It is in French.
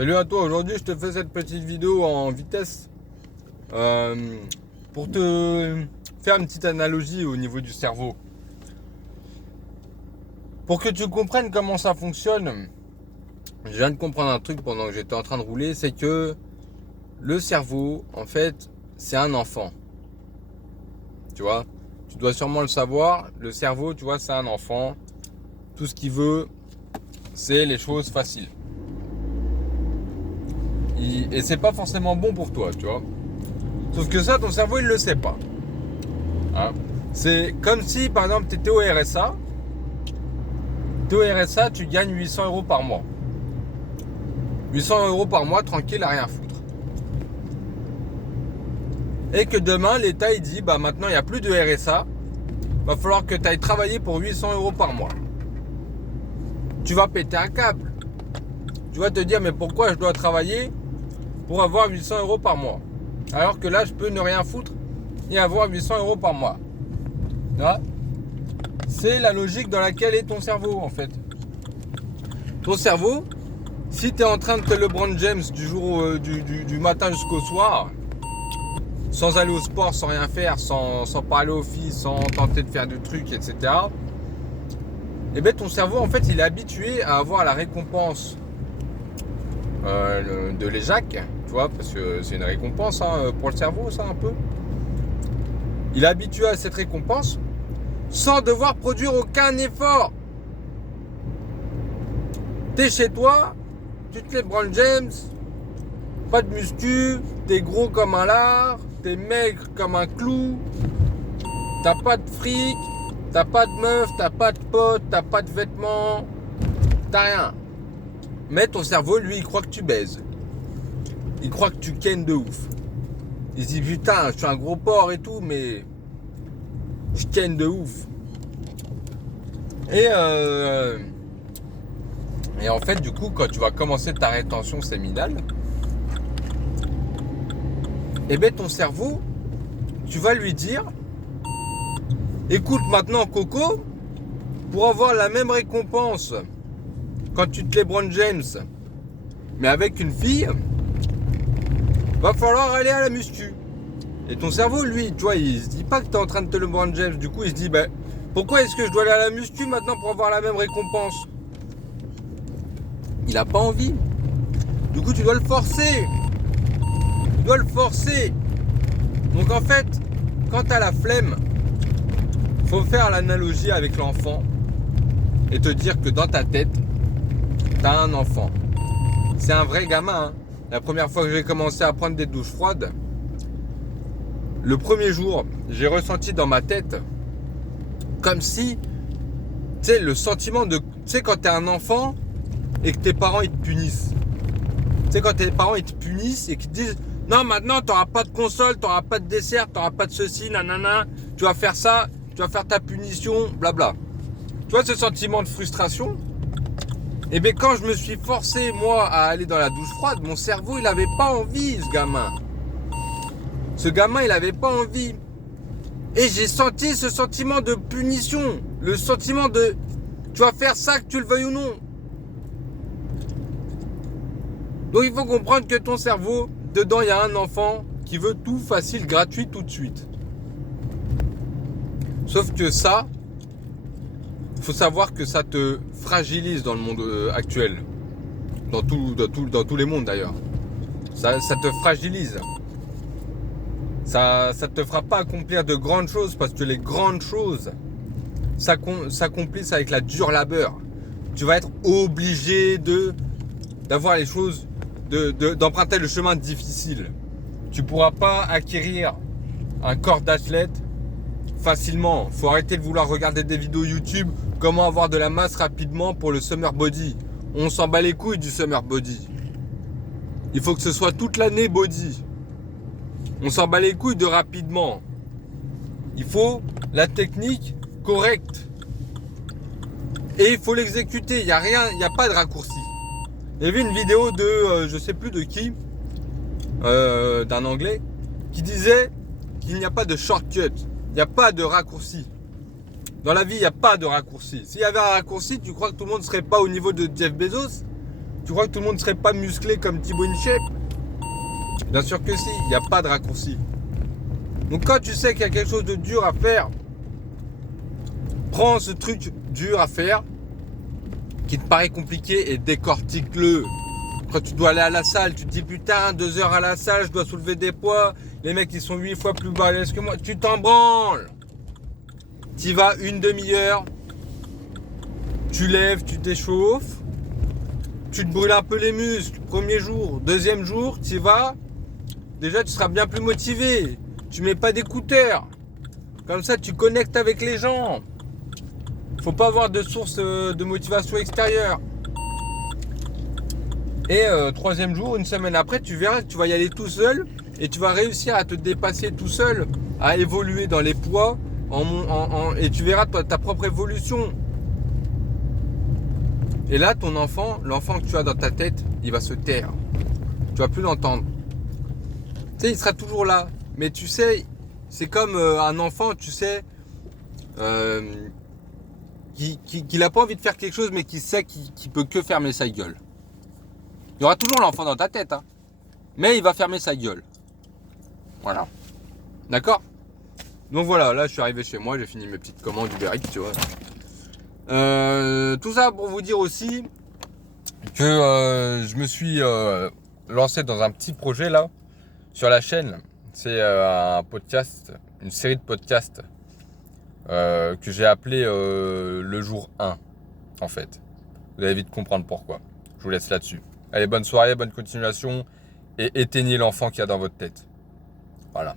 Salut à toi, aujourd'hui je te fais cette petite vidéo en vitesse pour te faire une petite analogie au niveau du cerveau. Pour que tu comprennes comment ça fonctionne, je viens de comprendre un truc pendant que j'étais en train de rouler, c'est que le cerveau, en fait, c'est un enfant. Tu vois, tu dois sûrement le savoir, le cerveau, tu vois, c'est un enfant. Tout ce qu'il veut, c'est les choses faciles. Et c'est pas forcément bon pour toi, tu vois. Sauf que ça, ton cerveau, il le sait pas. Hein, c'est comme si, par exemple, tu étais au RSA. Tu es au RSA, tu gagnes 800 euros par mois. 800 euros par mois, tranquille, à rien foutre. Et que demain, l'État, il dit, bah maintenant, il n'y a plus de RSA. Va falloir que tu ailles travailler pour 800 euros par mois. Tu vas péter un câble. Tu vas te dire, mais pourquoi je dois travailler pour avoir 800 euros par mois, alors que là je peux ne rien foutre et avoir 800 euros par mois. Là, c'est la logique dans laquelle est ton cerveau en fait. Ton cerveau, si tu es en train de te LeBron James du matin jusqu'au soir, sans aller au sport, sans rien faire, sans parler aux filles, sans tenter de faire des trucs, etc. Et bien ton cerveau en fait il est habitué à avoir la récompense de l'éjac, tu vois, parce que c'est une récompense pour le cerveau, ça un peu. Il est habitué à cette récompense sans devoir produire aucun effort. T'es chez toi, tu te LeBron James, pas de muscu, t'es gros comme un lard, t'es maigre comme un clou, t'as pas de fric, t'as pas de meuf, t'as pas de potes, t'as pas de vêtements, t'as rien. Mais ton cerveau, lui, il croit que tu baises. Il croit que tu kennes de ouf. Il se dit, putain, je suis un gros porc et tout, mais je ken de ouf. Et en fait, du coup, quand tu vas commencer ta rétention séminale, eh bien, ton cerveau, tu vas lui dire, écoute, maintenant, Coco, pour avoir la même récompense quand tu te LeBron James, mais avec une fille, va falloir aller à la muscu. Et ton cerveau, lui, tu vois, il se dit pas que tu es en train de te LeBron James. Du coup, il se dit, ben, pourquoi est-ce que je dois aller à la muscu maintenant pour avoir la même récompense? Il a pas envie. Du coup, tu dois le forcer. Tu dois le forcer. Donc en fait, quand tu as la flemme, faut faire l'analogie avec l'enfant et te dire que dans ta tête, tu as un enfant. C'est un vrai gamin. Hein. La première fois que j'ai commencé à prendre des douches froides, le premier jour, j'ai ressenti dans ma tête comme si, tu sais, le sentiment de, tu sais, quand t'es un enfant et que tes parents ils te punissent. Tu sais, quand tes parents ils te punissent et qu'ils te disent, non, maintenant t'auras pas de console, t'auras pas de dessert, t'auras pas de ceci, nanana, tu vas faire ça, tu vas faire ta punition, blabla. Tu vois ce sentiment de frustration? Et bien quand je me suis forcé, moi, à aller dans la douche froide, mon cerveau, il avait pas envie, ce gamin. Ce gamin, il avait pas envie. Et j'ai senti ce sentiment de punition. Le sentiment de, tu vas faire ça que tu le veuilles ou non. Donc il faut comprendre que ton cerveau, dedans, il y a un enfant qui veut tout facile, gratuit, tout de suite. Sauf que ça, il faut savoir que ça te fragilise dans le monde actuel. Dans tous les mondes d'ailleurs. Ça te fragilise. Ça te fera pas accomplir de grandes choses parce que les grandes choses s'accomplissent avec la dure labeur. Tu vas être obligé d'avoir les choses, d'emprunter le chemin difficile. Tu pourras pas acquérir un corps d'athlète facilement. Faut arrêter de vouloir regarder des vidéos YouTube. Comment avoir de la masse rapidement pour le summer body. On s'en bat les couilles du summer body. Il faut que ce soit toute l'année body. On s'en bat les couilles de rapidement. Il faut la technique correcte. Et il faut l'exécuter. Il n'y a rien, il n'y a pas de raccourci. Il y avait une vidéo de, je sais plus de qui, d'un anglais, qui disait qu'il n'y a pas de shortcut. Il n'y a pas de raccourci. Dans la vie, il n'y a pas de raccourci. S'il y avait un raccourci, tu crois que tout le monde ne serait pas au niveau de Jeff Bezos? Tu Tu crois que tout le monde serait pas musclé comme Thibaut InShape? Bien sûr que si, il n'y a pas de raccourci. Donc quand tu sais qu'il y a quelque chose de dur à faire, prends ce truc dur à faire, qui te paraît compliqué, et décortique-le. Quand tu dois aller à la salle, tu te dis putain, 2 heures à la salle, je dois soulever des poids, les mecs ils sont 8 fois plus balèzes que moi, tu t'en branles. Tu vas une demi-heure, tu lèves, tu t'échauffes, tu te brûles un peu les muscles, premier jour, deuxième jour, tu vas, déjà tu seras bien plus motivé, tu mets pas d'écouteurs, comme ça tu connectes avec les gens. Faut pas avoir de source de motivation extérieure. Et troisième jour, une semaine après, tu verras que tu vas y aller tout seul et tu vas réussir à te dépasser tout seul, à évoluer dans les poids et tu verras ta propre évolution. Et là, ton enfant, l'enfant que tu as dans ta tête, il va se taire. Tu vas plus l'entendre. Tu sais, il sera toujours là. Mais tu sais, c'est comme un enfant, tu sais, qui n'a pas envie de faire quelque chose, mais qui sait qu'il peut que fermer sa gueule. Il y aura toujours l'enfant dans ta tête, hein. Mais il va fermer sa gueule. Voilà. D'accord? Donc voilà, là je suis arrivé chez moi, j'ai fini mes petites commandes Uber Eats, tu vois. Tout ça pour vous dire aussi que je me suis lancé dans un petit projet là, sur la chaîne. C'est un podcast, une série de podcasts que j'ai appelé le jour 1, en fait. Vous allez vite comprendre pourquoi. Je vous laisse là-dessus. Allez, bonne soirée, bonne continuation et éteignez l'enfant qu'il y a dans votre tête. Voilà.